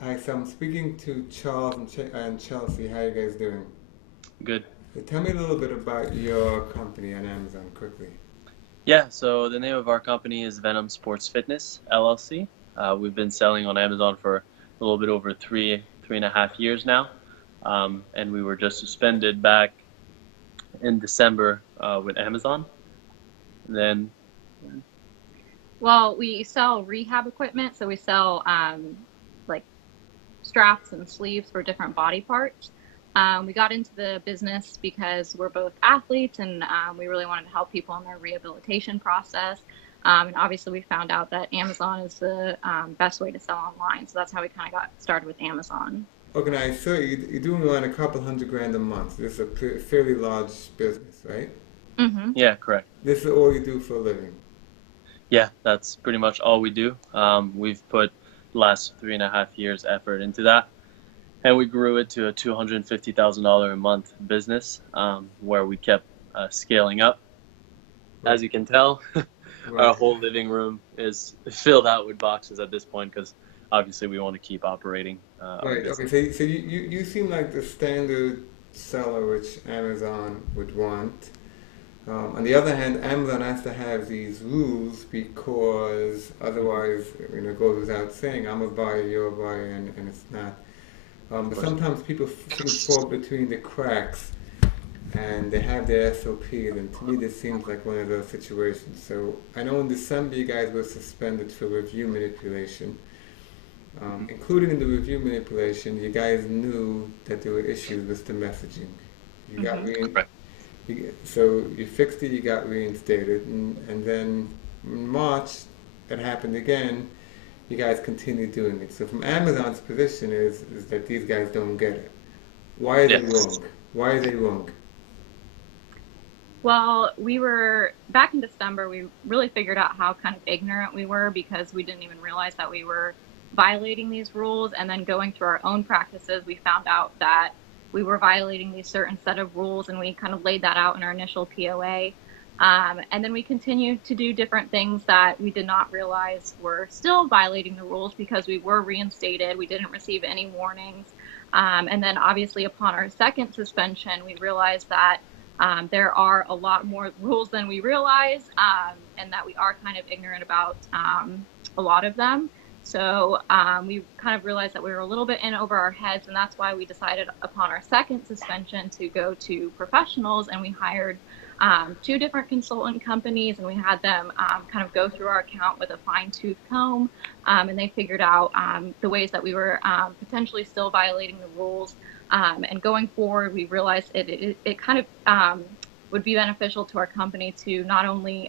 Hi, so I'm speaking to Charles and Chelsea. How you guys doing? Good. So tell me a little bit about your company on Amazon quickly. Yeah, so the name of our company is Venom Sports Fitness LLC. We've been selling on Amazon for a little bit over 3.5 years now. And we were just suspended back in December with Amazon. Then, Well, we sell rehab equipment, so we sell like straps and sleeves for different body parts. We got into the business because we're both athletes and we really wanted to help people in their rehabilitation process. And obviously, we found out that Amazon is the best way to sell online. So that's how we kind of got started with Amazon. Okay, now so you're doing around a couple hundred grand a month. This is a fairly large business, right? Hmm. yeah, correct. This is all you do for a living. Yeah, that's pretty much all we do. We've put the last 3.5 years effort into that. And we grew it to a $250,000 a month business where we kept scaling up. Right, As you can tell, our right, whole living room is filled out with boxes at this point because obviously we want to keep operating our right. Okay, business. so you seem like the standard seller which Amazon would want. On the other hand, Amazon has to have these rules because Hmm. otherwise, it goes without saying, I'm a buyer, you're a buyer, and it's not. Of But course. sometimes people things fall between the cracks and they have their SOPs, and to me, this seems like one of those situations. So I know in December you guys were suspended for review manipulation. Hmm. Including in the review manipulation, you guys knew that there were issues with the messaging. You got Hmm. re- Correct. so you fixed it, you got reinstated, and then in March, it happened again. You guys continue doing it. So from Amazon's position is that these guys don't get it. Why is Yeah. it wrong? Why is it wrong? Well, we were back in December, we really figured out how kind of ignorant we were because we didn't even realize that we were violating these rules. And then going through our own practices, we found out that we were violating these certain set of rules, and we kind of laid that out in our initial POA. And then we continued to do different things that we did not realize were still violating the rules because we were reinstated. We didn't receive any warnings. And then, obviously, upon our second suspension, we realized that there are a lot more rules than we realize, and that we are kind of ignorant about a lot of them. So we kind of realized that we were a little bit in over our heads, and that's why we decided upon our second suspension to go to professionals, and we hired two different consultant companies, and we had them kind of go through our account with a fine-tooth comb, and they figured out the ways that we were potentially still violating the rules. And going forward, we realized it kind of would be beneficial to our company to not only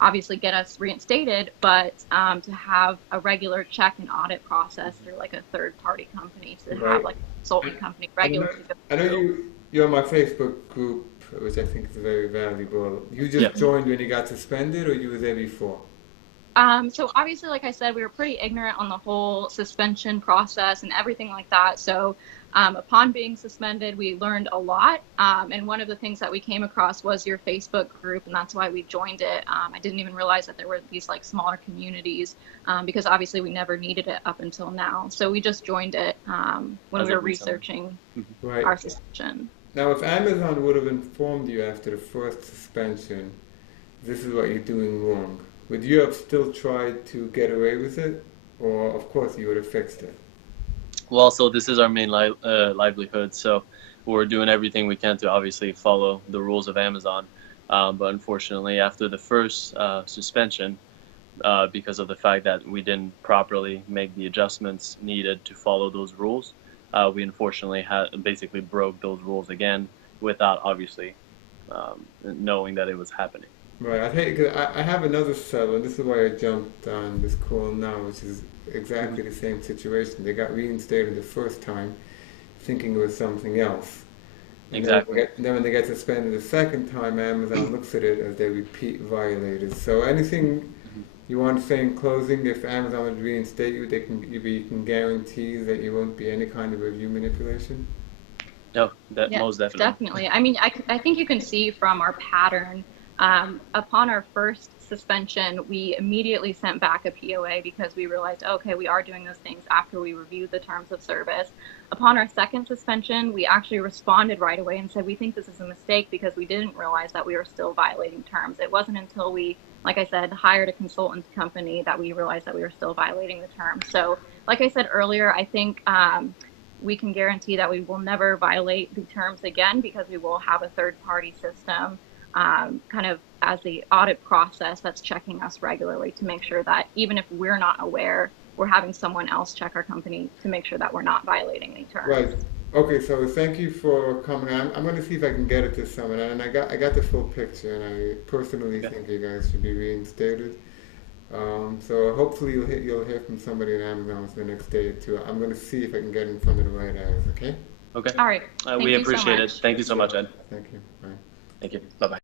obviously get us reinstated, but to have a regular check and audit process through like a third party company, to have Right. like a consultant company And regularly go I know through. you're on my Facebook group, which I think is very valuable. You Yeah. just joined when you got suspended, or you were there before? So obviously, like I said, we were pretty ignorant on the whole suspension process and everything like that. So upon being suspended, we learned a lot. And one of the things that we came across was your Facebook group, and that's why we joined it. I didn't even realize that there were these like smaller communities because obviously we never needed it up until now. So we just joined it when As we were of recently. researching Hmm. Right. our suspension. Now, if Amazon would have informed you after the first suspension, this is what you're doing wrong, would you have still tried to get away with it? Or, of course, you would have fixed it? Well, so this is our main livelihood, so we're doing everything we can to obviously follow the rules of Amazon. But unfortunately, after the first suspension, because of the fact that we didn't properly make the adjustments needed to follow those rules. We unfortunately basically broke those rules again without obviously knowing that it was happening. Right. I have another seller, and this is why I jumped on this call now, which is Hmm. exactly the same situation. They got reinstated the first time, thinking it was something else. Exactly. And then when they get suspended the second time, Amazon looks at it as they repeat violators. So anything Mhm. you want to say in closing, if Amazon would reinstate you, you can guarantee that you won't be any kind of review manipulation? No, that Yeah, most definitely. definitely. I mean, I think you can see from our pattern upon our first suspension, we immediately sent back a POA because we realized, okay, we are doing those things after we reviewed the terms of service. Upon our second suspension, we actually responded right away and said, we think this is a mistake because we didn't realize that we were still violating terms. It wasn't until we, like I said, hired a consultant company that we realized that we were still violating the terms. So like I said earlier, I think we can guarantee that we will never violate the terms again because we will have a third-party system kind of as the audit process that's checking us regularly to make sure that even if we're not aware, we're having someone else check our company to make sure that we're not violating any terms. Right. Okay, so thank you for coming. I'm going to see if I can get it this summer, and I got the full picture, and I personally think you guys should be reinstated. So hopefully you'll hear from somebody in Amazon the next day or two. I'm going to see if I can get in front of the right eyes. Okay. Okay. All right. We appreciate it. Thank you so much, Ed. Thank you. Bye. Thank you. Bye-bye.